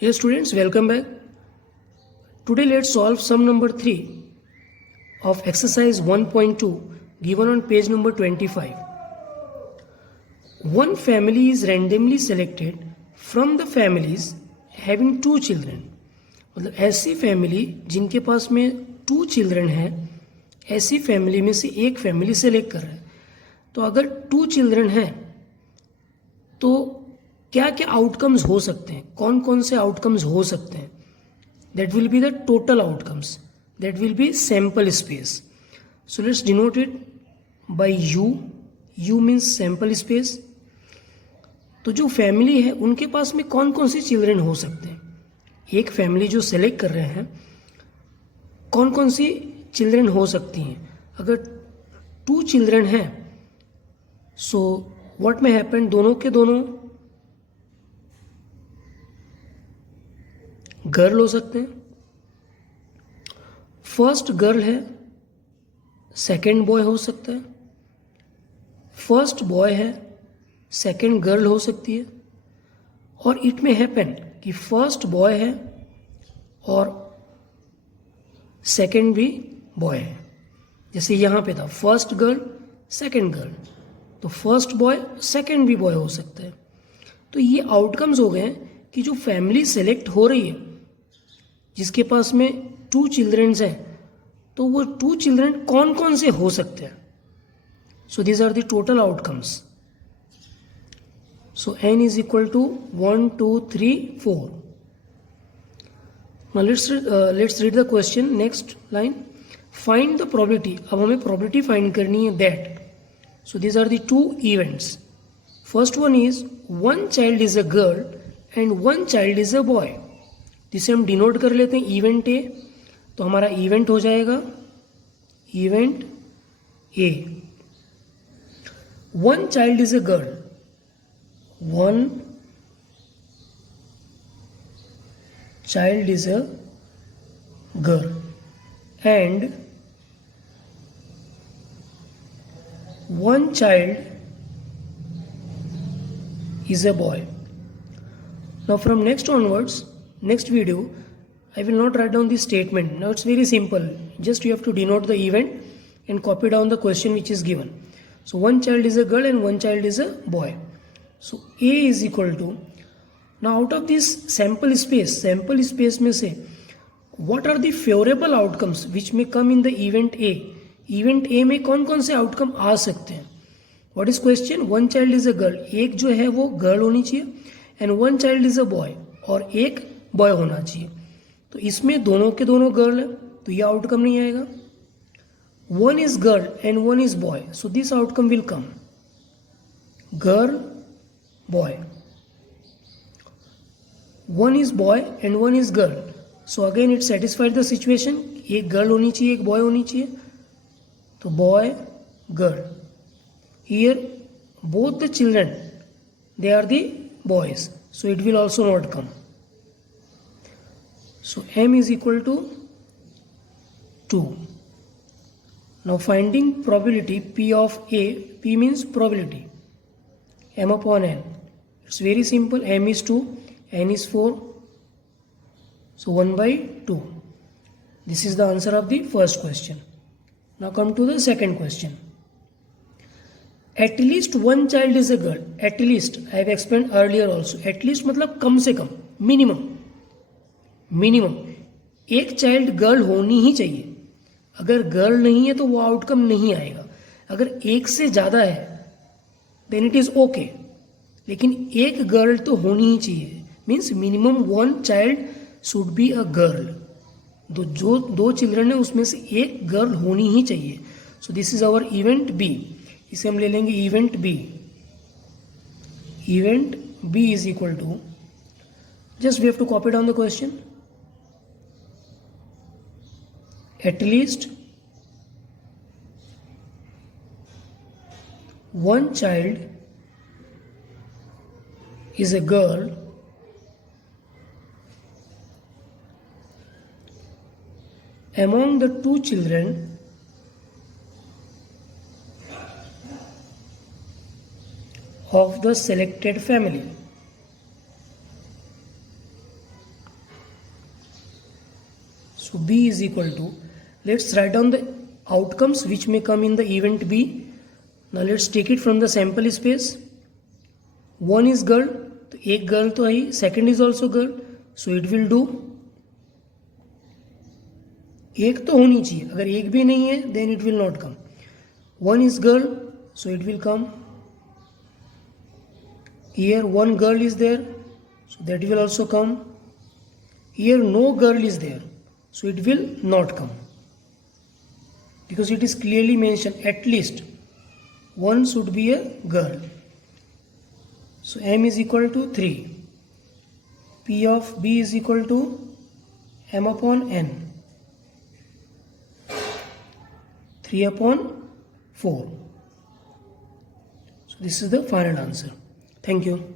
Yes, students, welcome back. Today, let's solve sum number 3 of exercise 1.2 given on page number 25. One family is randomly selected from the families having two children. मतलब ऐसी फैमिली जिनके पास में 2 चिल्ड्रन है, ऐसी फैमिली में से एक फैमिली सेलेक्ट कर रहा है. तो अगर 2 चिल्ड्रन हैं तो क्या क्या आउटकम्स हो सकते हैं, कौन कौन से आउटकम्स हो सकते हैं. That will be the total outcomes, that will be sample space. So let's denote it by you. You means sample space. तो जो फैमिली है उनके पास में कौन कौन से चिल्ड्रन हो सकते हैं. एक फैमिली जो सेलेक्ट कर रहे हैं, कौन कौन सी चिल्ड्रन हो सकती हैं. अगर 2 चिल्ड्रन हैं, सो व्हाट में हैपन, दोनों के दोनों गर्ल हो सकते हैं. फर्स्ट गर्ल है, सेकंड बॉय हो सकता है. फर्स्ट बॉय है, सेकंड गर्ल हो सकती है. और इट में हैपन कि फर्स्ट बॉय है और सेकंड भी बॉय है. जैसे यहाँ पे था फर्स्ट गर्ल सेकंड गर्ल, तो फर्स्ट बॉय सेकंड भी बॉय हो सकता है. तो ये आउटकम्स हो गए कि जो फैमिली सेलेक्ट हो रही है जिसके पास में 2 चिल्ड्रंस हैं, तो वो 2 चिल्ड्रन कौन कौन से हो सकते हैं. So these are the total outcomes. So n is equal to 1, 2, 3, 4. Now let's read the question. Next line, find the probability. अब हमें probability find करनी है that. So these are the 2 events. First one is one child is a girl and one child is a boy. जिसे हम डिनोट कर लेते हैं event A. तो हमारा इवेंट हो जाएगा event A. One child is a girl, one child is a girl and one child is a boy. Now from next onwards, next video, I will not write down this statement. Now it's very simple. Just you have to denote the event and copy down the question which is given. So one child is a girl and one child is a boy. So A is equal to, now out of this sample space में से what are the favorable outcomes which may come in the event A. Event A में कौन कौन से आउटकम आ सकते हैं. What is question? One child is a girl, एक जो है वो गर्ल होनी चाहिए, and one child is a boy, और एक बॉय होना चाहिए. तो इसमें दोनों के दोनों गर्ल है, तो ये आउटकम नहीं आएगा. One is girl and one is boy, so this outcome will come girl boy. One is boy and one is girl, so again it satisfied the situation. एक गर्ल होनी चाहिए, एक बॉय होनी चाहिए, तो boy girl. Here both the children, they are the boys, so it will also not come. So m is equal to 2. Now finding probability p of A. P means probability, m upon n. It's very simple. M is 2, n is 4, so 1 by 2. This is the answer of the first question. Now come to the second question. At least one child is a girl. At least I have explained earlier also. At least मतलब कम से कम, मिनिमम एक child girl होनी ही चाहिए. अगर गर्ल नहीं है तो वो आउटकम नहीं आएगा. अगर एक से ज़्यादा है देन इट इज़ ओके, लेकिन एक गर्ल तो होनी ही चाहिए. Means minimum one child should be a girl. जो 2 चिल्ड्रन है उसमें से एक गर्ल होनी ही चाहिए. So this is our event B. इसे हम ले लेंगे event B. Event B is equal to, just we have to copy down the question. At least one child is a girl among the 2 children of the selected family. So B is equal to, let's write down the outcomes which may come in the event B. Now let's take it from the sample space. One is girl, तो एक girl तो आई, second is also girl, so it will do, एक तो होनी चाहिए, अगर एक भी नहीं है then it will not come. One is girl, so it will come. Here one girl is there, so that will also come. Here no girl is there, so it will not come, because it is clearly mentioned at least one should be a girl. So M is equal to 3. P of B is equal to M upon N. 3 upon 4. So this is the final answer. Thank you.